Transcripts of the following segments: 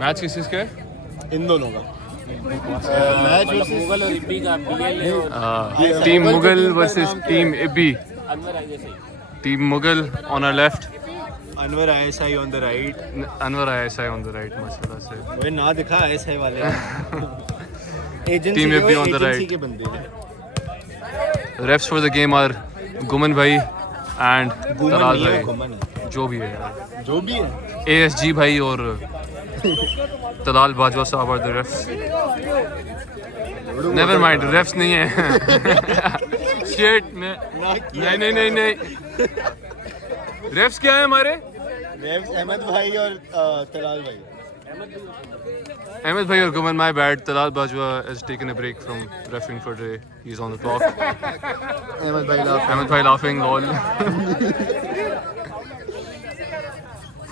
Match किस किसका है? इन दोनों का मैच मुगल और इब्बी का PL team Mughal versus team इब्बी. Team Mughal on our left, Anwar ISI on the right. Anwar ISI on the right. माशाल्लाह से. वो ना दिखा ISI वाले agency Team FB on the right. के बंदे हैं. Refs for the game are Guman bhai and Talal नहीं है, bhai. गुमन है. जो भी है. जो भी है ASG bhai और Talal Bajwa साहब are the refs. Never mind, refs नहीं है. Shit, नहीं. refs क्या है हमारे? रेफ्स अहमद भाई और तलाल भाई. Ahmed bhai or Guman, my bad. Talal Bajwa has taken a break from refereeing for today. He's on the clock. Ahmed bhai laughing, lol.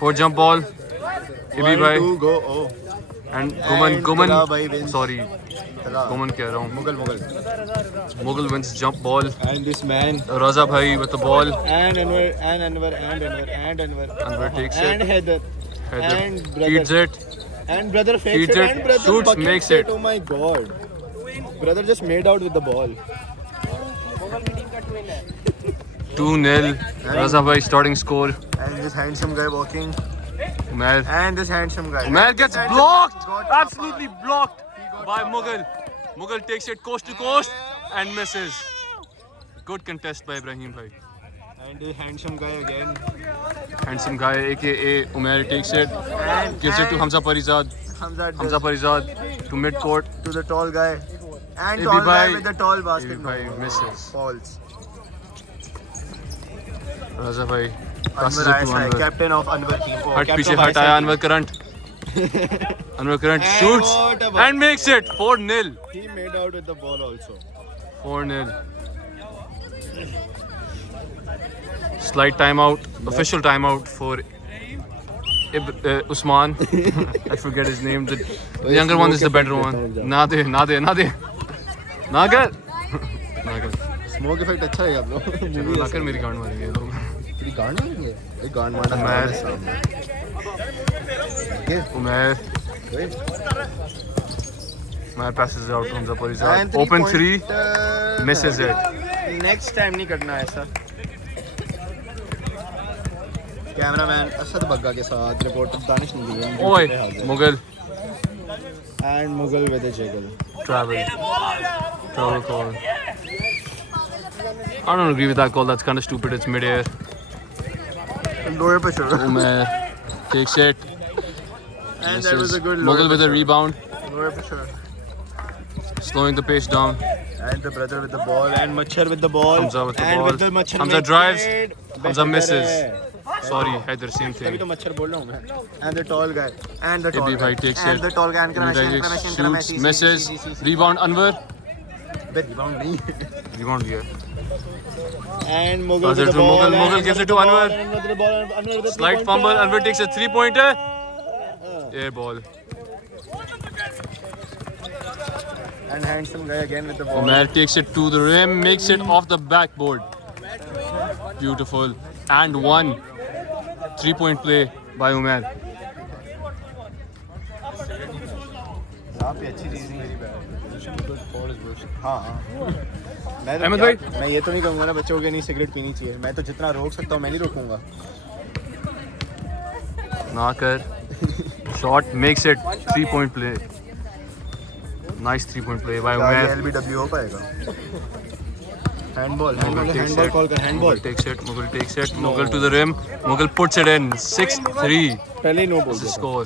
For jump ball, Ibi bhai go. Oh. and Talal bhai Guman. wins. Sorry, Talal. Guman कह रहा हूँ. Mughal Mughal wins jump ball. and this man Raza bhai with the ball. and Anwar Anwar takes and it. Heather Heather and brother. feeds it. and brother fakes Feeds it it, and brother shoots, buckets makes it. Oh my god, brother just made out with the ball. 2-0. Raza bhai starting score. And this handsome guy walking Umair. and this handsome guy Umair gets blocked. Absolutely blocked by Mughal. Mughal takes it coast to coast and misses. Good contest by Ibrahim bhai. and this handsome guy again Handsome guy, aka Umair takes it, gives it to Hamza Parizad. Hamza Parizad to mid court. to the tall guy and Ibi tall guy bhai- with the tall basket. Ibi bhai misses. Falls. Raza bhai passes Anwar it to ISI, Anwar. captain of Anwar team. Oh, हट captain पीछे of हट ISI आया team. Anwar Current. Anwar Current And shoots what about- and makes it 4-0. He made out with the ball also. 4-0. Slight timeout, official timeout for Usman. I forget his name. The younger one is the better one. ना दे. Smoke effect अच्छा है आप लोग. चलो ना कर मेरी गांड मारेंगे ये लोग. तेरी गांड मारेंगे? एक गांड मारना Umair. Umair. Umair passes it out to Hamza Parizad. Open three, misses it. Next time नहीं करना ऐसा. कैमरामैन असद बग्गा के साथ reporter Danish Nadeem. Oi, Mughal. And Mughal with a jiggle. Travel call. I don't agree with that call. That's kind of stupid. It's mid-air. Lower पे छोड़ो. Umair takes it. And that was a good Mughal with a rebound, lower पे छोड़ो. slowing the pace down. And the brother with the ball and Machhar with the ball. Hamza with the and ball. With the Machhar Hamza makes drives. it. Hamza Better misses. है. Sorry, Haider, same तभी thing. तो मच्छर बोल रहा हूँ मैं. And the tall guy. And the tall Ibi guy. bhai takes and it. the tall guy. And Shoots, misses. Rebound, Anwar. Rebound नहीं. Rebound here. And Mughal Passes with the to ball. Mughal. and Mughal gives it to Anwar Anwar. with the ball. And Anwar with the Slight fumble. Anwar takes a three-pointer. Air ball. And handsome guy again with the ball. Umair takes it to the rim, makes it off the backboard. Beautiful. And one. 3-point play by Umair. यहाँ पे अच्छी चीज़ नहीं मेरी bat. हाँ. अहमद भाई? मैं ये तो नहीं कहूँगा ना बच्चों के नहीं सिगरेट पीनी चाहिए. मैं तो जितना रोक सकता हूँ मैं नहीं रोकूंगा. Knocker. Shot makes it 3-point play. Nice 3-point play by क्या ये Umair. LBW हो पाएगा? Handball. Mughal takes Handball it. call कर. Handball. Mughal takes it. Mughal to the rim. Mughal puts it in. 6-3 पहले ही नो बोल is the दिया. score.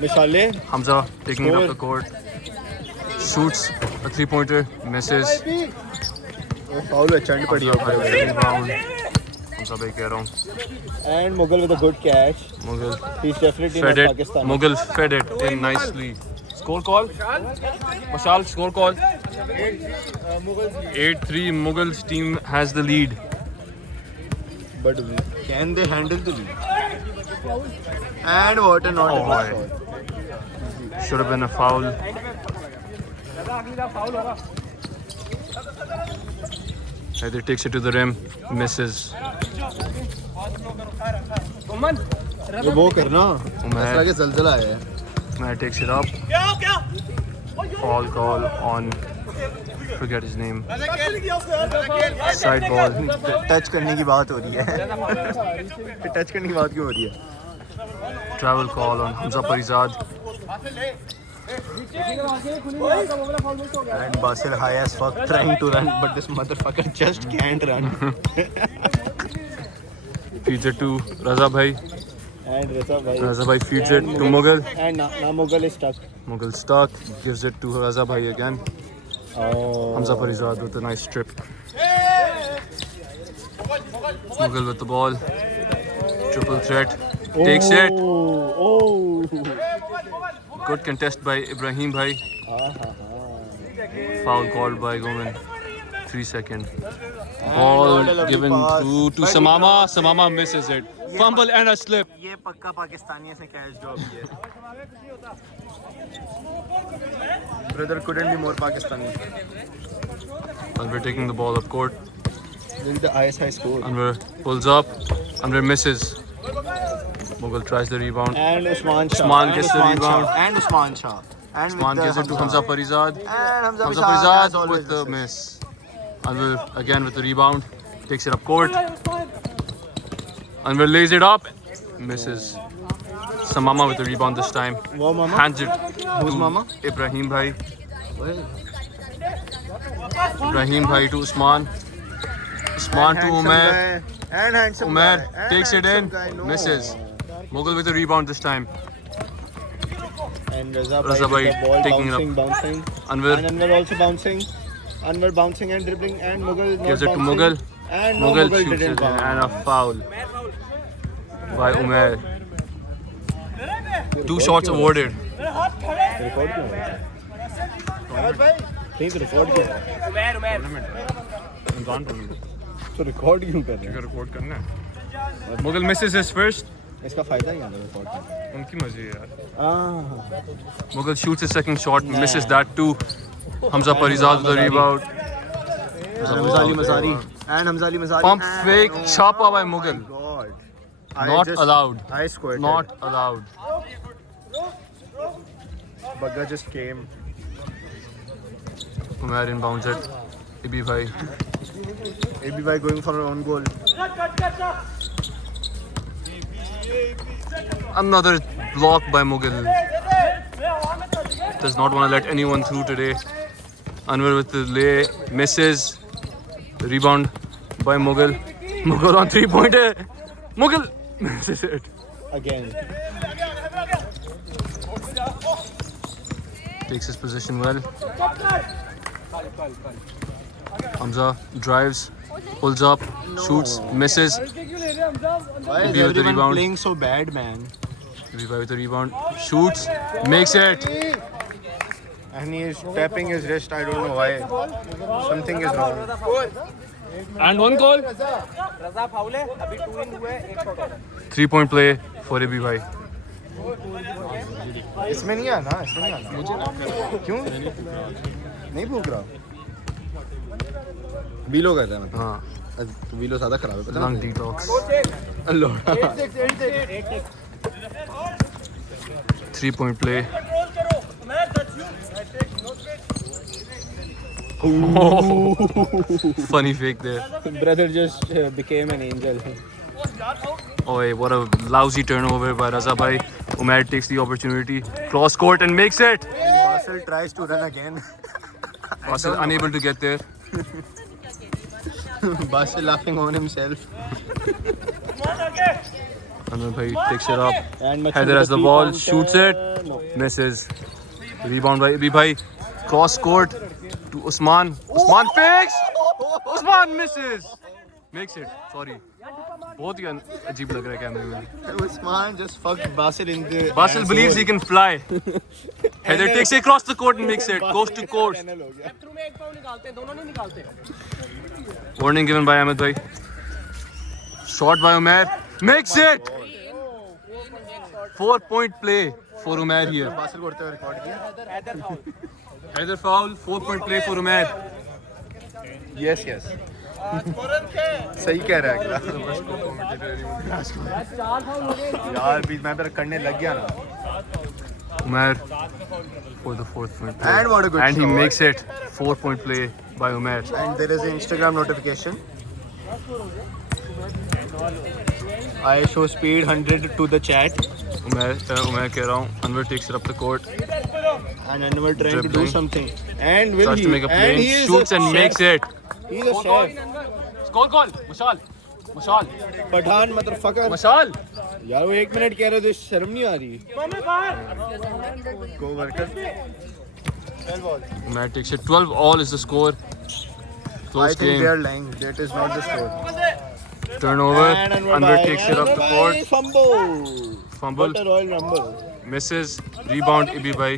मिसाले. Hamza taking it up the court. Shoots a 3-pointer. Misses. Foul है चंड पड़ी है ऊपर. Rebound. Hamza bhai कह रहा हूँ. And Mughal with a good catch. Mughal He's definitely fed not it. Pakistan. Mughal fed it in nicely. Score call? Mashal, score call. 8-3. Mughals team has the lead. But can they handle the lead? And what a not Oh, a boy. good shot. Should have been a foul. Haider takes it to the rim. Misses. ये वो करना. Umair. ऐसा के जलजला है. Umair takes it up. Foul call on, forget his name. Side ball. Touch करने की बात हो रही है टच करने की बात क्यों हो रही है Travel call on Hamza Parizad. And Basil high as fuck trying to run but this motherfucker just can't run Feeds it to Raza Bhai. and Raza Bhai feeds it to Mughal. and now Mughal is stuck Mughal stuck. Gives it to Raza Bhai again. oh Hamza Parizad with a nice strip. Mughal with the ball. Triple threat. Takes it. oh Good contest by Ibrahim Bhai. Foul called by Goman. 3 second. Ball lovely given pass. through to But Samama. Samama misses it. Fumble and a slip. ये पक्का पाकिस्तानियों से catch drop किया brother couldn't be more Pakistani Anwar taking the ball up court. this is the ISI score Anwar pulls up. Anwar misses. Mughal tries the rebound. and Usman Shah Usman and gets the Usman rebound. Shah. And Usman Shah and Usman gives it to Hamza Parizad. and Hamza Hamza Parizad Parizad as always with the miss. Anwar again with the rebound. Takes it up court. Anwar lays it up. Misses. Samama with the rebound this time. Wow, Mama. Hands it Who's to Mama? Ibrahim Bhai. Ibrahim Bhai to Usman. Usman to Umair. and handsome Umair guy. And takes it in. handsome guy, no. Misses. Mughal with the rebound this time. And Raza Raza Bhai Bhai with the ball taking it up. bouncing Anwar and Anwar also bouncing Anwar bouncing and dribbling and Mughal not gives it to bouncing. Mughal. And no, Mughal Mughal shoots didn't it in bounce. and a foul by Umair. 2 shots awarded. Record क्यों है नहीं तो record क्यों है तो record क्यों कर रहे हैं रिकॉर्ड करना है. Mughal misses his first. इसका फायदा ही है रिकॉर्ड करने उनकी मर्जी है यार. का Mughal shoots his second shot, misses that too. Hamza Parizad with the rebound. Hamzali Mazari and Hamzali Mazari Pump fake, chapa by Mughal. God Not allowed. I squirted Not allowed. Bagga just came Umair inbounds it. Ibi Bhai. AB by going for an own goal Another block by Mughal. Does not want to let anyone through today. Anwar with the lay, misses. The rebound by Mughal. Mughal on 3-pointer. Mughal misses it. again Takes his position well. Hamza drives, pulls up, shoots, misses. why is Ibi with the everyone rebound. playing so bad man Ibi Bhai with the rebound, shoots, makes it. and he is tapping his wrist I don't know why something is wrong And one goal. 3-point play for Ibi Bhai. इसमें नहीं आना मुझे क्यों नहीं भूख रहा below कर रहा है मतलब हाँ, तो बीलो ज्यादा खराब है पता lung detox. Allah 3-point play. Funny fake there. brother just became an angel Oh, hey, what a lousy turnover by Raza Bhai. Umair takes the opportunity, cross court and makes it. Basil tries to run again Basil unable to get there. Basil laughing on himself Anwar Bhai takes it up. and Haider has the ball, shoots it, misses. Rebound by Ibi Bhai. Cross court to Usman. Usman fakes. Usman misses. Makes it. Sorry. बहुत ही अजीब लग रहा है कैमरे में. Usman just fucked Basil in the Basil believes he can fly. Haider takes it across the court and makes it. Coast to coast. Warning given by Ahmed Bhai. Shot by Umair. Makes it. 4-point play for Umair here. Basil करते हुए record किया Haider foul. 4-point play for Umair. Yes yes सही कह रहा है अगला यार बीच में पर करने लग गया ना Umair for the 4th point play. And what a good And he shot. makes it 4-point play by Umair. And there is an Instagram notification. I show speed 100 to the chat. Umair कह रहा हूँ. Anwar takes it up the court. And Anwar trying to do Dribbling. something. And will Tries he? to make a And play. he is Shoots a and chef. makes it. He's a chef. Score call. Mashal. Pathan motherfucker. Mashal. यार वो 1 minute कह रहे थे शर्म नहीं आ रही. Go worker. Umair takes it. 12-all is the score. I Close think they game. are lying. That is not the score. Turnover. And Anwar takes it up the court. Fumble. Fumble. What a Royal Rumble. Misses. Rebound. Ibi bhai.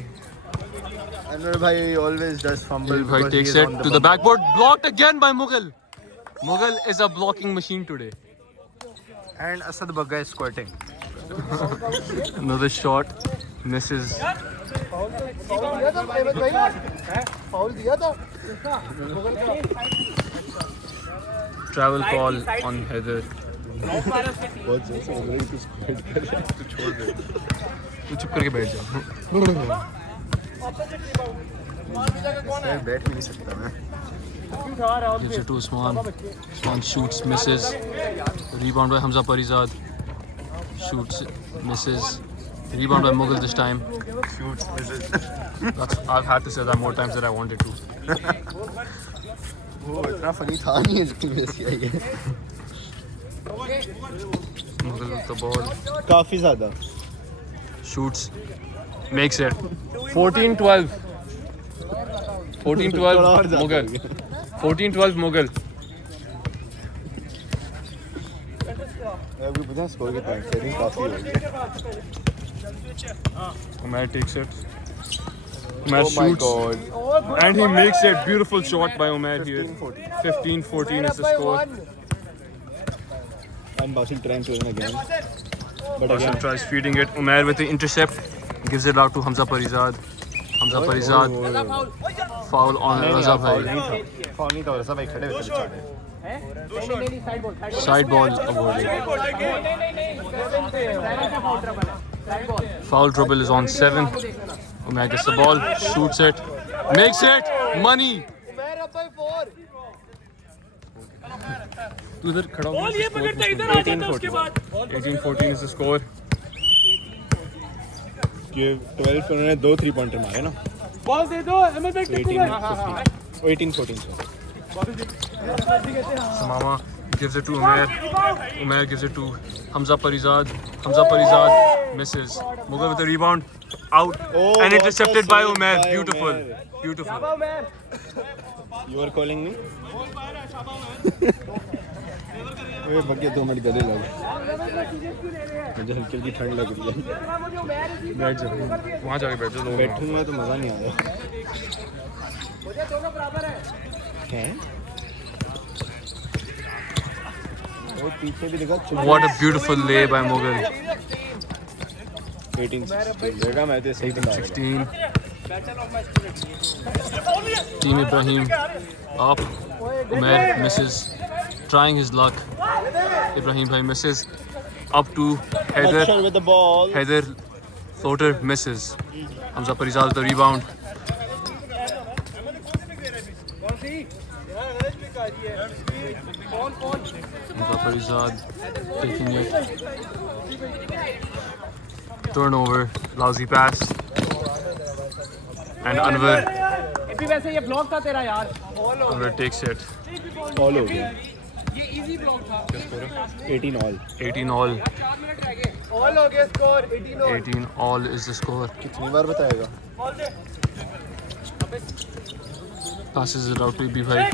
Anwar bhai always does fumble. Ibi bhai because he takes is it on to the bumble. backboard. Blocked again by Mughal. Mughal is a blocking machine today. And Asad Bagga is squirting. Another shot. Misses. Travel call on Heather. तू चुप करके बैठ जा. बैठ भी नहीं सकता मैं. Gives it to Usman. Usman shoots, misses. Rebound by Hamza Parizad. Shoots, misses. Rebound by Mughal this time. Shoots, misses. I've had to say that more times than I wanted to. वो इतना funny था नहीं है जितनी miss किया ये. Mughal with the ball. काफी ज़्यादा. Shoots. Makes it. 14-12. 14-12 Mughal. 14-12 Mughal. अभी पता स्कोर कितना है? सेटिंग काफी हो गई. Umair takes it. Umair Oh my shoots. god. And he makes it. Beautiful shot by Umair here. 15-14. 15-14 is the score. And Basil trying to win again. But Basil again. tries feeding it. Umair with the intercept. Gives it out to Hamza Parizad. Hamza Parizad. Foul on Raza Bhai. Foul नहीं था. रज़ा भाई खड़े हुए थे बेचारे. Side ball awarded. Foul trouble is on 7. Umair gets the ball. Shoots it. Makes it. Money. तू इधर खड़ा हो. 18-14 is the score. ये 12 पे उन्होंने 2 3 पॉइंटर मारे ना. बॉल दे दो ML back 18-14. Samama gives it to Umair. Umair gives it to Hamza Parizad. Hamza Parizad misses. Mughal with the rebound. Out. Oh, And intercepted by what a save Umair. by Beautiful. Umair. Beautiful. You are calling me? ओए भगे 2 minute गले लग. मुझे हल्की हल्की ठंड लग रही है. बैठ जा. वहाँ जाके बैठ जा. लोग वहाँ. बैठूंगा तो मजा नहीं आएगा. क्या? वो पीछे भी देखा. What a beautiful lay by Mughal. 18-16. देखा मैं तो सही बता रहा 16. Team Ibrahim up. Umair misses. Trying his luck. Ibrahim bhai misses. Up to Heather. Akshay with the ball. Heather floater misses. Hamza Parizad with the rebound. Hamza Parizad taking it. Turnover. Lousy pass. And Anwar. अभी वैसे ये block था तेरा यार. Anwar takes it. All हो गया. ये easy block था. 18 all. 18 all. 4 मिनट रह गए. ऑल हो गया score 18 all is the score. कितनी बार बताएगा? Passes it out to Ibi bhai.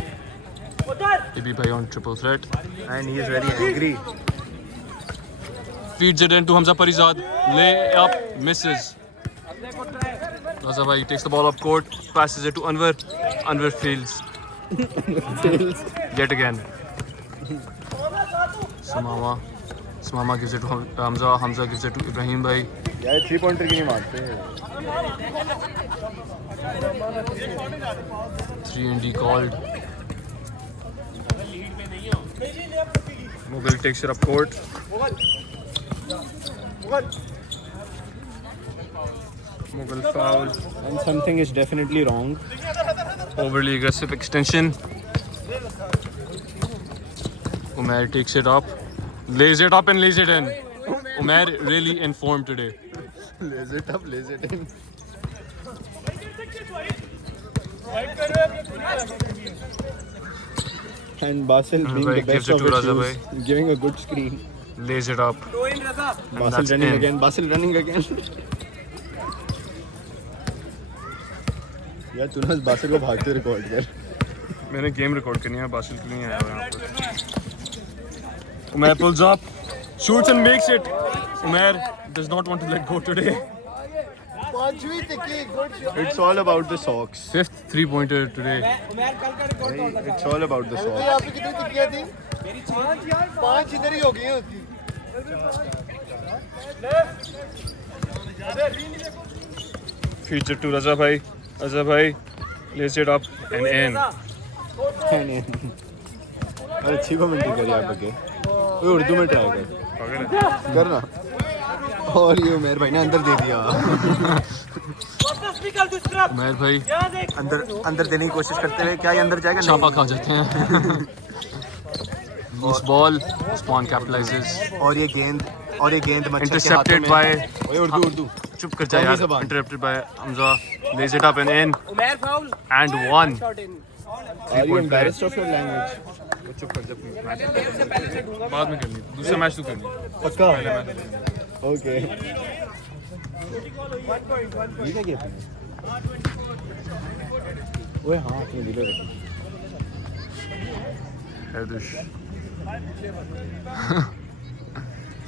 Ibi bhai on triple threat. And he is very angry. Feeds it into Hamza Parizad. Lay up, misses. Raza bhai takes the ball up court. Passes it to Anwar. Anwar fails. Yet again. Samama gives it to Hamza. Hamza gives it to Ibrahim bhai. यार 3 pointer क्यों नहीं मारते? 3-and-D called. Mughal takes it up court. Mughal foul. And something is definitely wrong. Overly aggressive extension. Umair takes it up. Lays it up and lays it in. Umair really in form today. Lays it up, lays it in. And Basil being Bhai the gives best it of to its Raza use, giving a good screen. Lays it up. Basil that's running in. again. Basil running again. यार तूने बस Basil को भागते record कर. मैंने game record करनी है Basil के लिए आया हूं यहाँ पर. Umair pulls up, shoots and makes it. Umair does not want to let go today. It's all about the socks. Fifth 3-pointer today. It's all about the socks. आपकी कितनी टिक्कियां थी? मेरी 5 इधर ही हो गई हैं उसकी. Feature to Raza bhai. Raza bhai lays it up and in. अच्छी कमेंट्री करी आप आगे. वो उर्दू में ट्राई कर. करना. और ये उमेर भाई ने अंदर दे दिया. उमैर भाई अंदर देने की कोशिश करते हुए क्या ये अंदर जाएगा? छापा खा जाते हैं. Loose ball. Usman capitalizes. और ये गेंद मच्छर के हाथों Intercepted में. by. ओए उर्दू. चुप कर जा यार. Interrupted by Hamza. Lays it up and in. Umair foul. And one. Are you embarrassed of your language? चुप कर जा please. बाद में करनी. दूसरा मैच तू करनी. पक्का. ओके. ये क्या कहते हैं? ओए हाँ अपने दिलो रखो. Headish.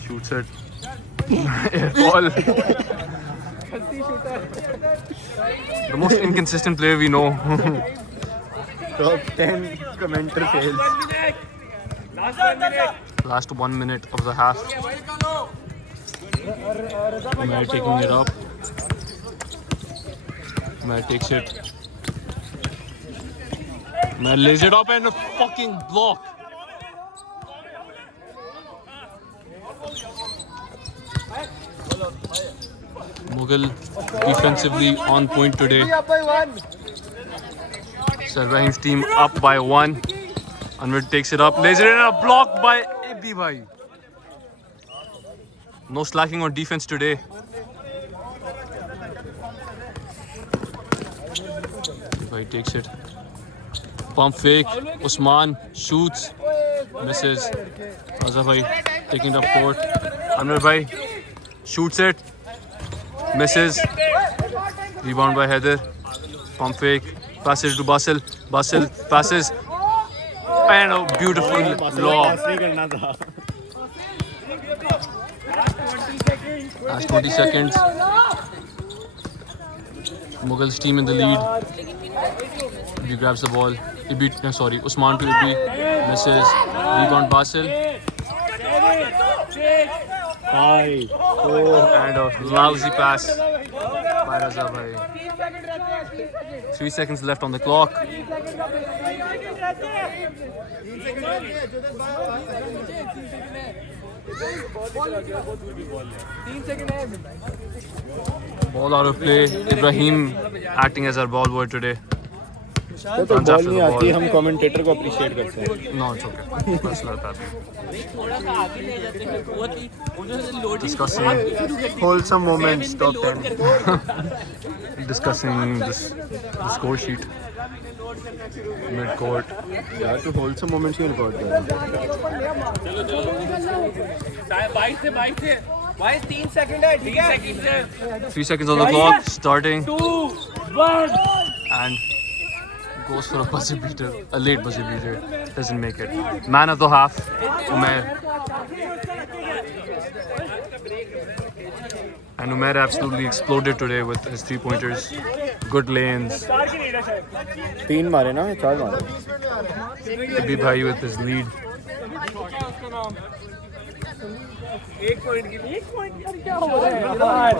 Shoots it. Air ball. The most inconsistent player we know. Top 10 commenter fails. Last 1 minute of the half. Umair taking it up. Umair takes it. Umair lays it up and a fucking block. Mughal defensively on point today. Sarvahim's team up by 1. Anwar takes it up, lays it in, a block by Ibbi bhai. No slacking on defense today. Bhai takes it. Pump fake. Usman shoots. Misses. Raza bhai taking it up court. Anwar bhai shoots it. Misses. Rebound by Haider. Pump fake. Passes to Basil. Basil passes. And a beautiful lob. नहीं करना था. Last 20 seconds. Mughal's team in the lead. Ibbi grabs the ball. Usman to Ibbi. Misses. Rebound Basil. 5, 4. And a lousy pass by Raza bhai. 3 seconds left on the clock. Ball out of play. Ibrahim acting as our ball boy today. तो ball नहीं आती, हम commentator को appreciate करते हैं. No, it's okay. Let's let that be. Discussing Wholesome moments, top 10. the score sheet. Mid court. यार तो wholesome moments क्यों रिकॉर्ड कर रहा है? 22 से 3 सेकंड है. ठीक है. 3 seconds on the clock. Starting 2 1. and goes for a buzzer beater. A late buzzer beater. Doesn't make it. Man of the half. Umair. And Umair absolutely exploded today with his 3-pointers. Good lanes. 3 मारे ना, 4 मारे. Ibbi bhai with his lead. एक point की क्या हो रहा है यार?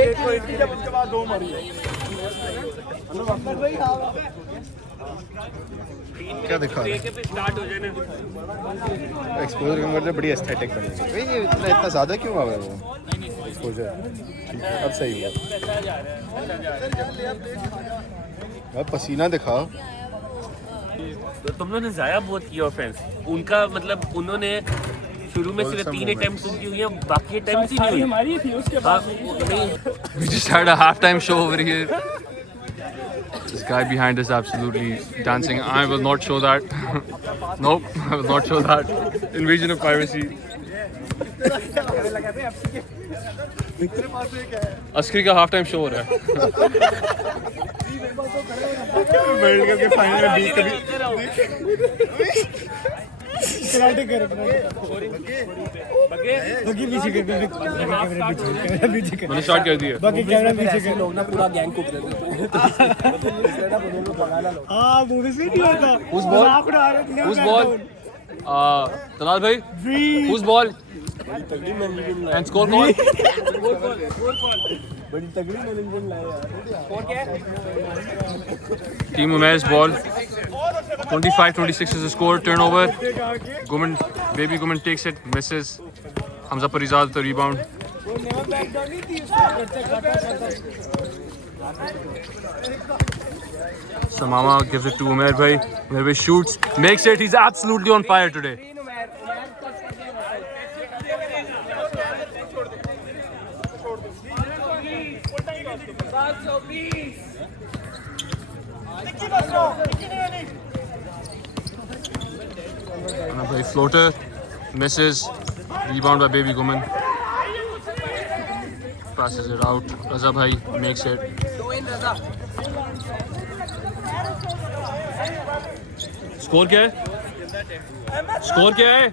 एक पॉइंट की जब उसके बाद 2 मारी. क्या दिखा रहा है? स्टार्ट हो जाए ना. एक्सपोजर का मतलब बड़ी एस्थेटिक बनेगी. भाई ये इतना ज़्यादा क्यों आ रहा है वो? एक्सपोजर ठीक है अब सही हुआ यार पसीना दिखा तो तुम लोगों ने ज़ाया बहुत किया ऑफेंस उनका मतलब उन्होंने शुरू में सिर्फ 3 अटेम्प्ट्स उनकी हुई हैं बाकी अटेम्प्ट्स ही नहीं हुई हमारी थी उसके बाद नहीं We just had a halftime show over here. This guy behind us absolutely dancing. I will not show that. Nope, I will not show that. Invasion of privacy. Askari का हाफ टाइम शो हो रहा है. World cup के final में बीच कभी karate कर बाकी पीछे कर मैंने स्टार्ट कर दिया. बाकी कैमरा पीछे कर लोग ना पूरा गैंग को कर हां मूवी से नहीं होता Who's ball? Who's ball? Talal भाई. Who's ball? And score call? बड़ी तगड़ी मैनेजमेंट लाया Team Umair's ball. 25-26 is the score. Turnover. Guman, baby Guman takes it, misses. Hamza Parizad with the rebound. वो नया बैक डाउन नहीं थी उसका बच्चा खाता Samama gives it to Umair bhai. Umair bhai shoots, makes it. He's absolutely on fire today. Bhai floater, misses. Rebound by baby Guman. Passes it out. Raza bhai makes it. Score क्या है? Score क्या है?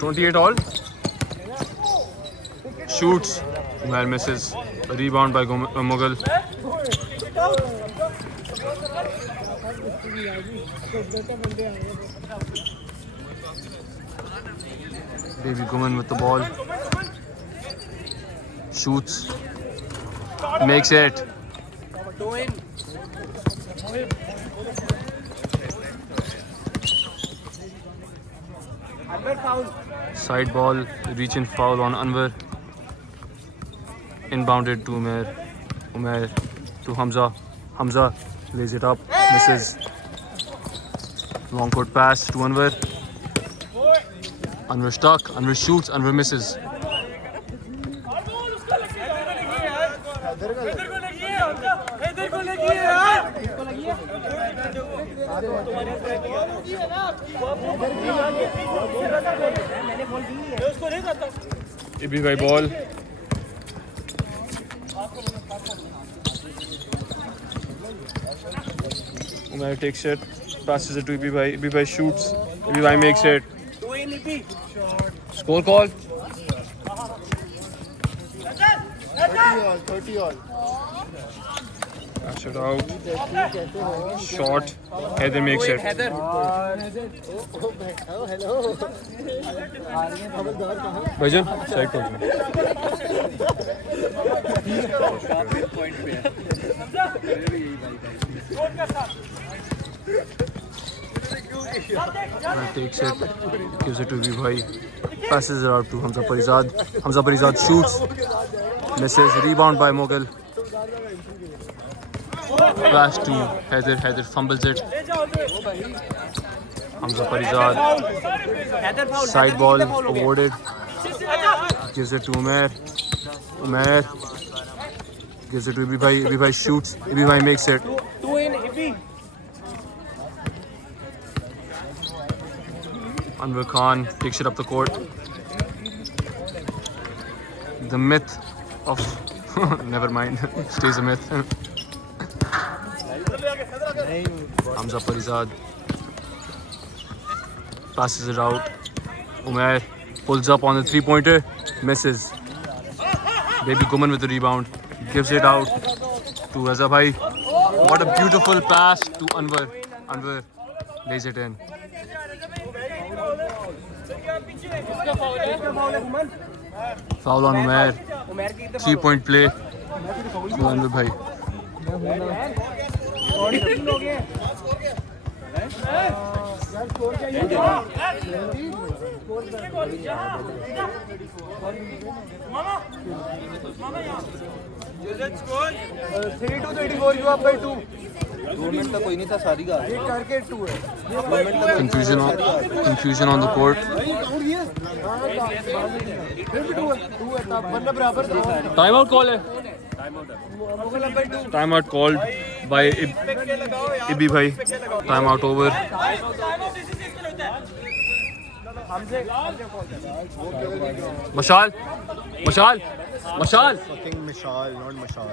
28 all. Shoots. Umair misses. A rebound by Mughal. Baby Guman with the ball. Shoots. Makes it. Side ball, reach and foul on Anwar. Inbounded to Umair. Umair to Hamza. Hamza lays it up, misses. Long court pass to Anwar. Anwar stuck. Anwar shoots. Anwar misses. Ibi bhai ball. Umair takes it, passes it to Ibi bhai. Ibi bhai shoots. Ibi bhai makes it. Score call. 30 all Pass it out. Shot. Heather makes it. Bhajan, side call. Takes it, gives it to Vibhai, passes it out to Hamza Parizad. Hamza Parizad shoots, misses. Rebound by Mughal. Pass to Heather. Heather fumbles it. Hamza Parizad. Side ball awarded. Gives it to Umair. Umair gives it to Ibibhai. Ibibhai shoots. Ibibhai makes it. Anwar Khan takes it up the court. The myth of never mind, stays a myth. Hamza Parizad passes it out. Umair pulls up on the three-pointer, misses. Baby Guman with the rebound, gives it out to Raza bhai. What a beautiful pass to Anwar. Anwar lays it in. Foul on Umair. 3-point play to Anwar bhai. 3 to 34 you up by 2 2 minute तक कोई नहीं था सारी का एक करके 2 है Confusion on the court. फिर भी 2 है तब वरना बराबर था Time out call है. Mughal up by 2 Time out called by Ibi bhai. Time out over. Mashal. fucking Mishal not Mashal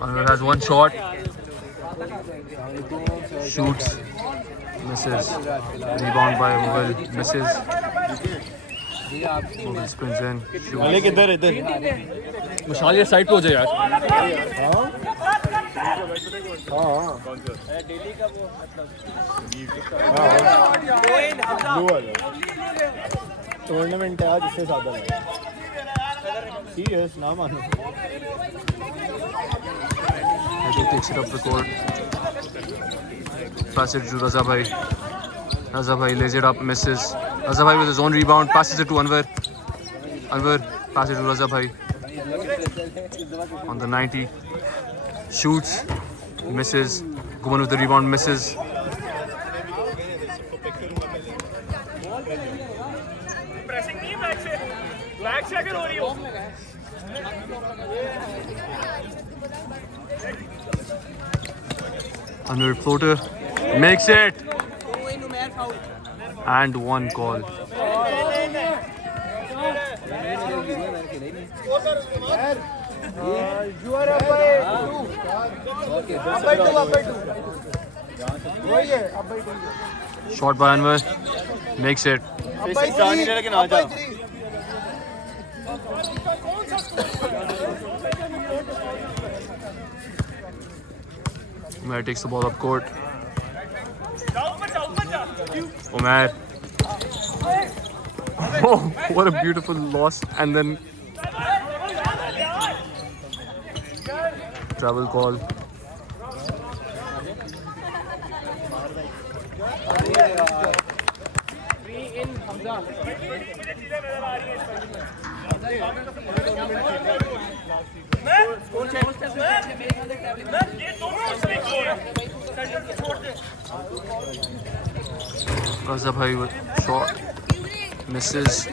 Anwar has one shot. Shoots. Misses. Rebound by Mughal. Misses. Mughal spins in. Shoots. अले किधर इधर मशाल ये side पे हो जाए यार. Tournament है आज इससे ज्यादा है सीरियस ना मानो He takes it up the court. Pass it to Raza bhai. Raza bhai lays it up, misses. Raza bhai with his own rebound, passes it to Anwar. Anwar passes it to Raza bhai. On the 90. Shoots, misses. Guman with the rebound, misses. Anwar floater, makes it. And one call. you are up by 2 up by 2 वही है up by 2 Shot by Anwar, makes it. up by 3 लेकिन आ जा Umair takes the ball up court. Umair. Oh, what a beautiful loss. And then travel call. Raza bhai with shot, misses.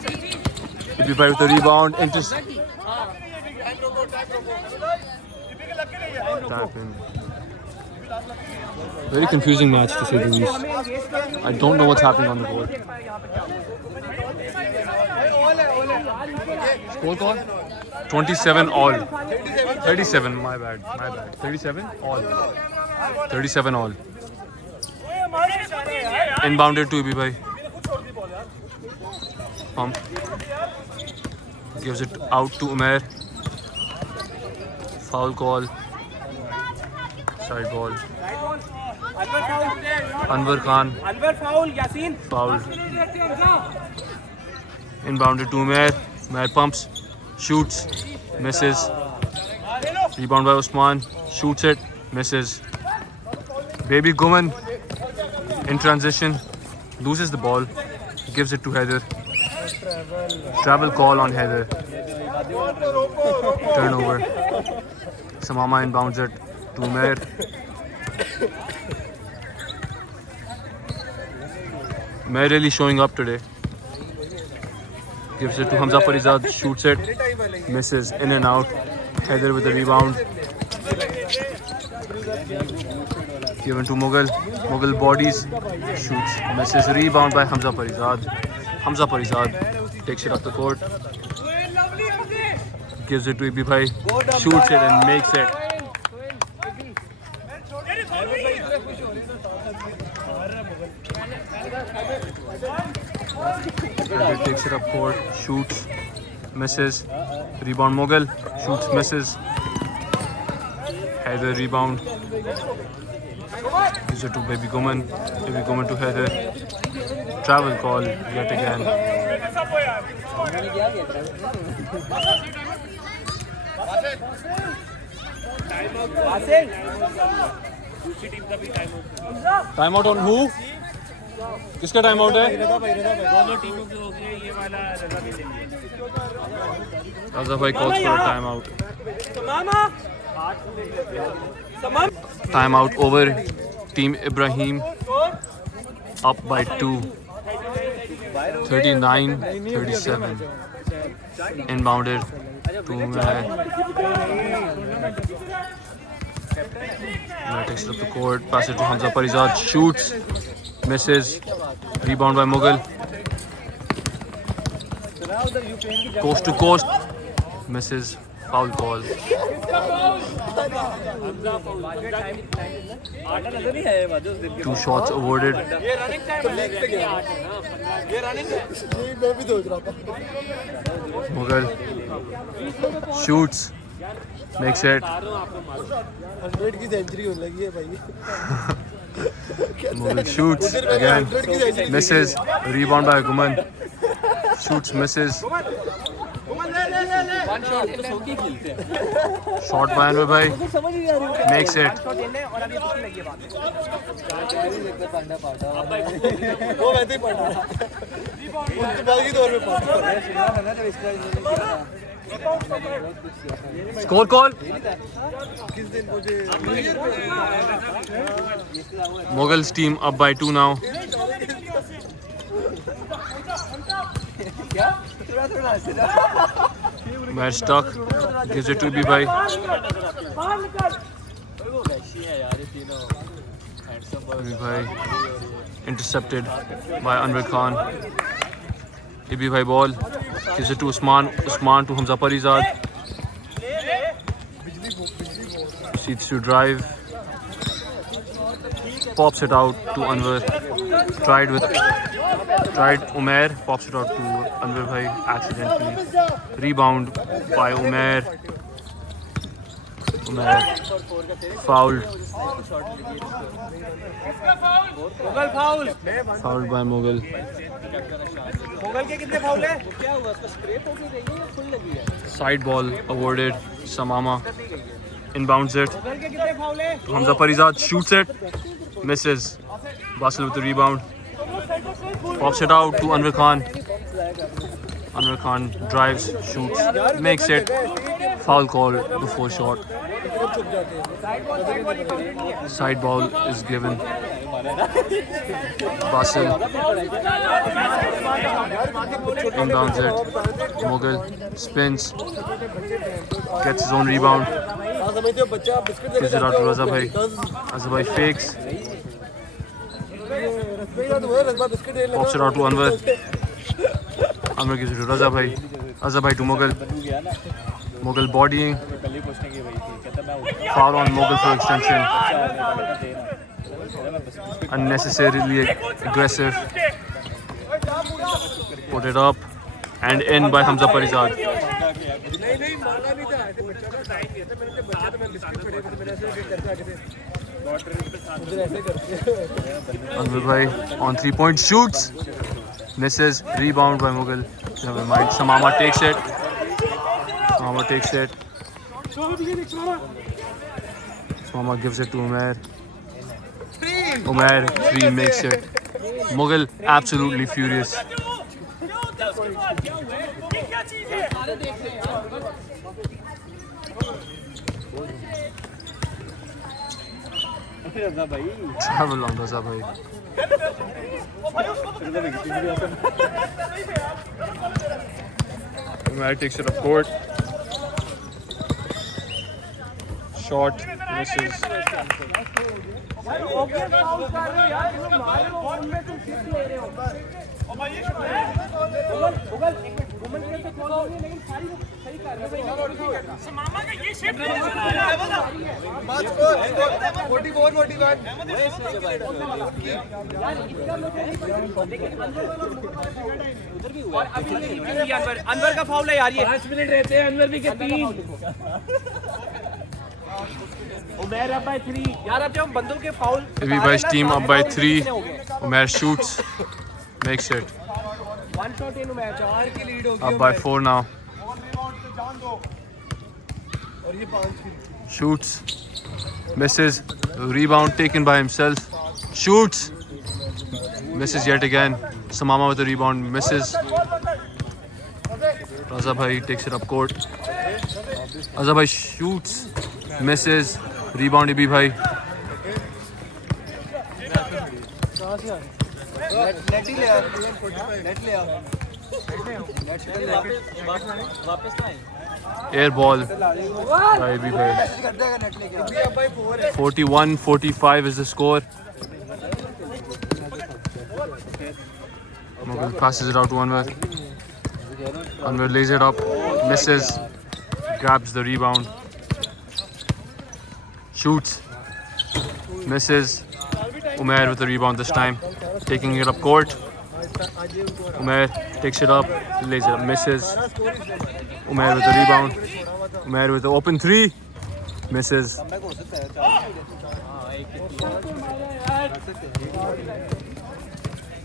Ibi bhai with the rebound, tap in. Very confusing match to say the least. I don't know what's happening on the board. Score call? 27 all. 37, my bad. 37 all. 37 all. Inbounded to Ibi bhai. Pump. Gives it out to Umair. Foul call. Side ball. Anwar Khan. Foul. Inbounded to Umair. Umair pumps. Shoots. Misses. Rebound by Usman. Shoots it. Misses. Baby Guman. In transition. Loses the ball. Gives it to Heather. Travel call on Heather. Turnover. Samama inbounds it to Umair. Umair really showing up today. Gives it to Hamza Farizad. Shoots it. Misses. In and out. Heather with the rebound. Given to Mughal. Mughal bodies. Shoots. Misses. Rebound by Hamza Farizad. Hamza Farizad takes it up the court. Gives it to Ibi bhai. Shoots it and makes it. Heather takes it up court. Shoots. Misses. Rebound Mughal. Shoots. Misses. Heather rebound. Gives it to Baby Guman. Baby Guman to Heather. Travel call yet again. दूसरी team का भी time out. Time out on who? किसका time out है? दोनों टीमों के हो गए, ये वाला रजा भी लेंगे। रजा भाई calls for a time out. Time out over. Team Ibrahim up by 2. 39-37. Inbounded to Umar. Umar takes it up the court. Pass it to Hamza Parizad. Shoots. Misses. Rebound by Mughal. Coast to coast. Misses. Foul call. Two shots awarded. Mughal shoots. Makes it. 100 की century होने लगी है भाई। Mughal shoots again. Misses. Rebound by Guman. Shoots, misses. Shot by Anwar bhai. Makes it. वो वैसे ही पढ़ा। उसके बाद की दौर में पढ़ा। Score call. किस दिन मुझे Mughal's team up by 2 now. Umar stuck. Gives it to Ibi bhai. Ibi bhai intercepted by Anwar Khan. Ibi bhai ball. Gives it to Usman. Usman to Hamza Parizad. Proceeds to drive. Pops it out to Anwar. Tried Umair. Pops it out to Anwar bhai accidentally. Rebound by Umair. Umair fouled. Mughal foul. Fouled by Mughal. Mughal के कितने foul है? क्या हुआ? उसका spray तो नहीं देंगे या फुल लगी है? Side ball awarded. Samama inbounds it. Mughal के कितने फाउल है? To Hamza Parizad shoots it. Misses. Basil with the rebound. Pops it out to Anwar Khan. Anwar Khan drives, shoots, makes it. Foul call before shot. Side ball is given. Basil inbounds it. Mughal spins, gets his own rebound. Gives it out to Raza bhai. Raza bhai fakes. Pops it out to Anwar. Anwar gives it to Raza bhai. Raza bhai to Mughal. Mughal bodying. Foul on Mughal for extension. Unnecessarily aggressive. Put it up and in by Hamza Parizad. Anwar bhai on 3-point shoots. Misses. Rebound by Mughal. Never mind. Samama takes it. Samama gives it to Umair. Umair free makes it. Mughal absolutely furious. Travel on Raza bhai. Umair takes it up court. Shot misses. Anwar का foul है यार ये 5 minute रहते हैं, अनवर भी के 3। Umar up by 3 यार अब जब बंदों के foul Ibi bhai's team up by 3. Umair shoots, makes it. One shot in match 4 की लीड होगी Up by 4 now. और ये 5 की Shoots, misses. Rebound taken by himself. Shoots. Misses yet again. Samama with the rebound. Misses. Raza Bhai takes it up court. Raza Bhai shoots. Misses. Rebound Ibi Bhai. Net ही ले आ, net ले आ, Air ball by Ibi Bhai. कर देगा net लेके। 41-45 is the score. Mughal passes it out to Anwar. Anwar lays it up, misses, grabs the rebound, shoots, misses. Umair with the rebound this time, taking it up court. Umair takes it up, lays it up, misses. Umair with the rebound. Umair with the open three, misses.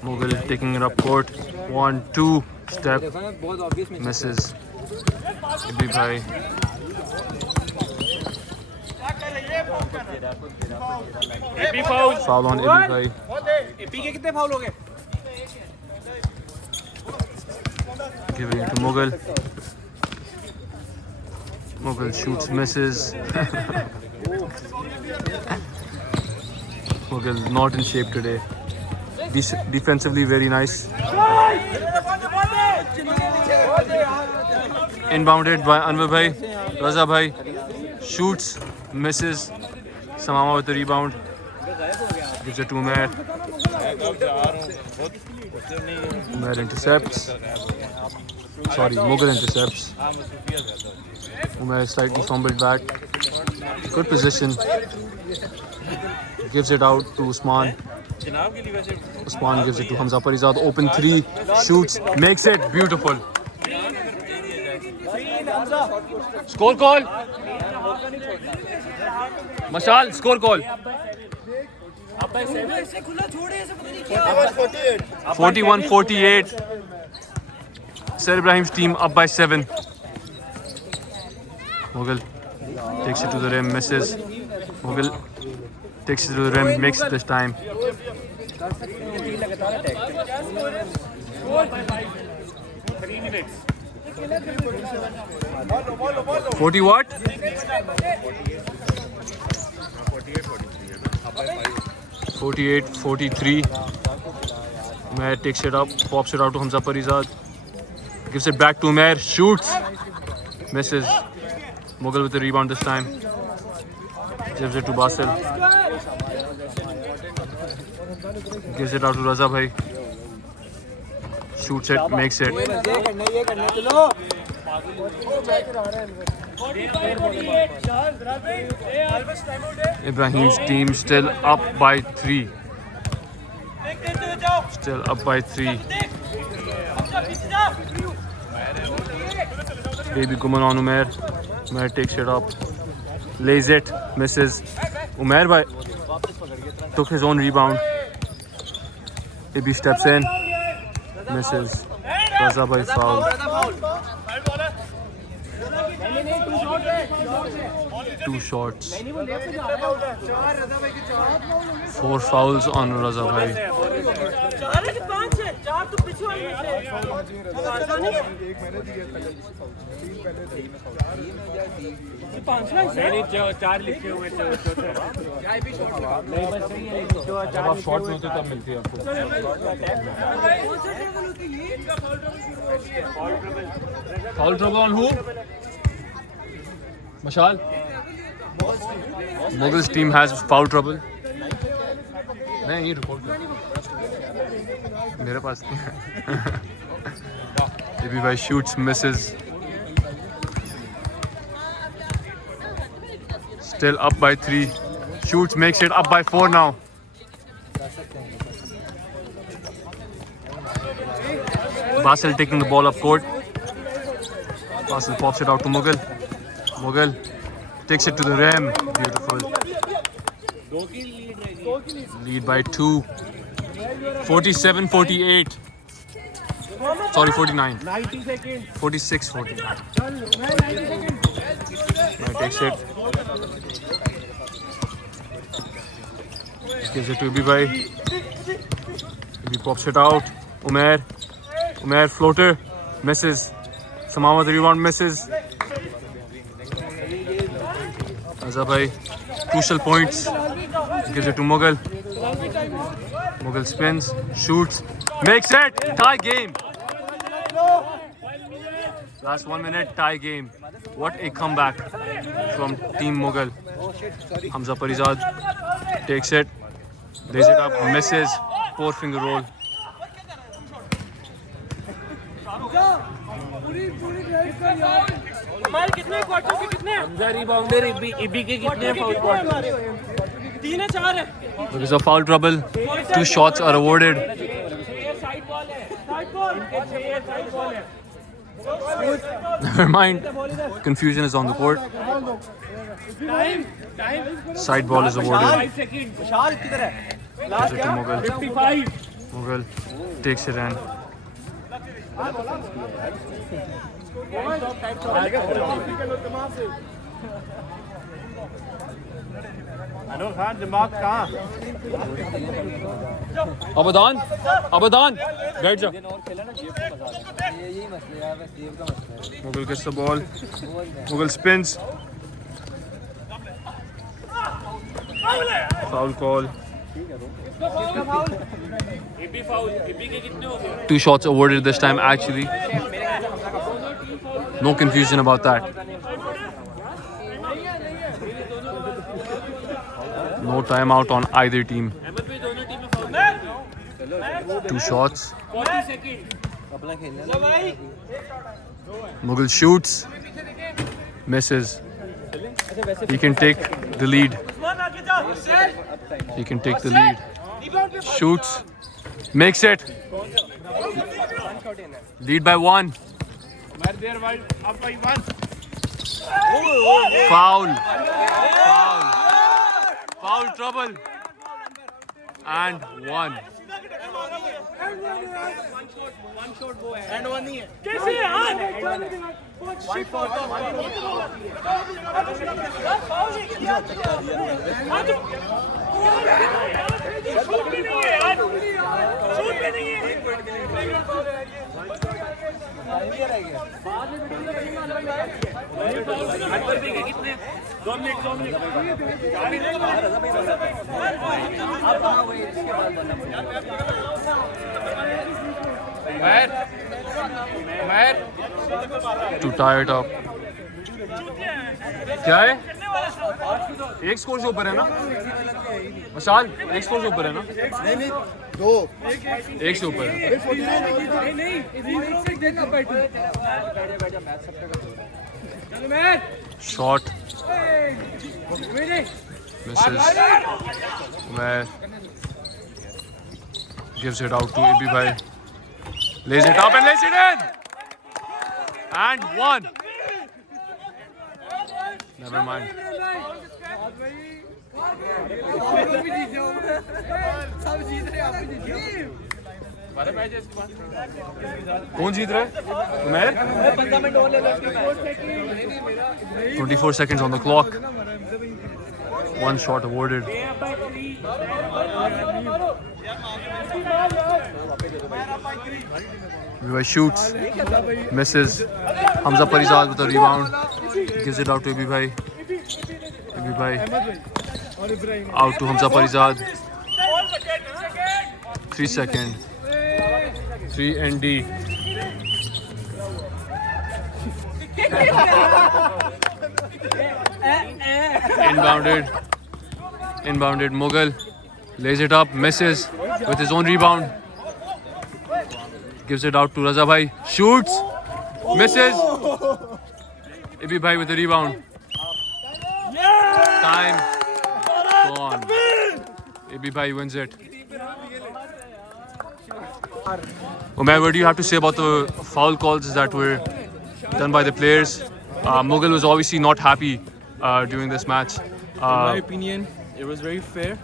Mughal taking it up court. 1-2 step, misses. Ibi Bhai. Foul on Ibi Bhai. Giving it to Mughal. Mughal shoots, misses. Mughal not in shape today. Defensively very nice. Inbounded by Anwar Bhai. Raza Bhai shoots, misses. Samama with the rebound. Gives it to Umair. Umair intercepts. Sorry, Mughal intercepts. Umair slightly fumbled back. Good position. Gives it out to Usman. Usman gives it to Hamza Parizad. Open three. Shoots. Makes it. Beautiful. Score call. Mashal, score call. 41-48. Sir Ibrahim's team up by 7. Mughal takes it to the rim, misses. Mughal takes it to the rim, makes it this time. 3 minutes. 40 what? 48-43. Umair takes it up, pops it out to Hamza Parizad. Gives it back to Umair, shoots, misses. Mughal with the rebound this time. Gives it to Basil. Gives it out to Raza Bhai. Shoots it, makes it. Ibrahim's team still up by 3. Still up by 3. Baby Guman on Umair. Umair takes it up. Lays it. Misses. Umair Bhai took his own rebound. Ibi steps in. Misses. Raza Bhai foul. 2 shots. 4 fouls on Raza Bhai. मैंने 4 लिखे हुए थे जब आप short में होते तब मिलती है आपको. Foul trouble on who? Mashal? Mughal's team has foul trouble. मैं यही रिपोर्ट कर मेरे पास नहीं है. Ibi Bhai shoots, misses. Still up by 3. Shoots, makes it up by 4 now. Basil taking the ball up court. Basil pops it out to Mughal. Mughal takes it to the rim. Beautiful. Lead by 2. 47-48. Sorry, 49. 46-49. Now takes it. Gives it to Ibi bhai. Ibi pops it out. Umair floater misses. Samama with the rebound misses. Raza bhai, crucial points. Gives it to Mughal. Mughal spins, shoots, makes it. Tie game. Last 1 minute, tie game. What a comeback from Team Mughal. Hamza Parizad takes it, lays it up, misses. 4-finger roll. हमारे कितने quarter के कितने हमजा रिबाउंडर इबी के कितने foul quarter 3 है 4 है Because of foul trouble, 2 shots are awarded. Side ball है साइड बॉल है Never mind. Confusion is on the court. Side ball is awarded. विशाल किधर है Gives it to Mughal. 55 Mughal takes it in. अनूर खान दिमाग कहाँ Abadan, बैठ जा. Mughal gets the ball. Mughal spins. Foul call. इबी foul इबी के कितने हो गए 2 shots awarded this time actually. No confusion about that. No timeout on either team. Ahmad भाई दोनों टीम में foul 2 shots. 40 second Mughal shoots. Misses. He can take the lead. He can take the lead. Shoots. Makes it. Lead by 1. Foul. Foul trouble. And 1. कैसे यार कितने 2 To tie it up. क्या है? एक score से ऊपर है ना? मशाल एक स्कोर से ऊपर है ना? नहीं 2 एक से ऊपर है. Shot. Misses. Umar gives it out to Ibi bhai. Lays it up and lays it in. And 1. Never mind. कौन जीत रहा है? Umar? 24 seconds on the clock. 1 shot awarded. Ibi shoots, misses. Hamza Parizad with a rebound. Gives it out to Ibi bhai. Ibi bhai out to Hamza Parizad. 3 seconds. 3 and D. Inbounded. Mughal lays it up, misses with his own rebound. Gives it out to Raza bhai. Shoots, misses. Ibi bhai with the rebound. Time gone. Ibi bhai wins it. Umar, what do you have to say about the foul calls that were done by the players? Mughal was obviously not happy during this match. In my opinion, it was very fair.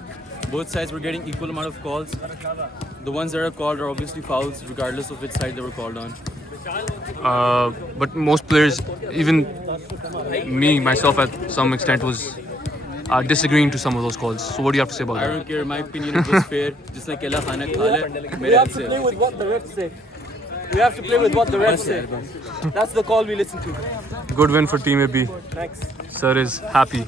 Both sides were getting equal amount of calls. The ones that are called are obviously fouls, regardless of which side they were called on. But most players, even me, myself at some extent, was are disagreeing to some of those calls. So what do you have to say about I that? don't care. In my opinion, it was fair. जिसने केला खाना खा ले. We मेरे have to play with what the refs say. We have to play with what the refs say. That's the call we listen to. Good win for Team AB. Thanks. Sir is happy.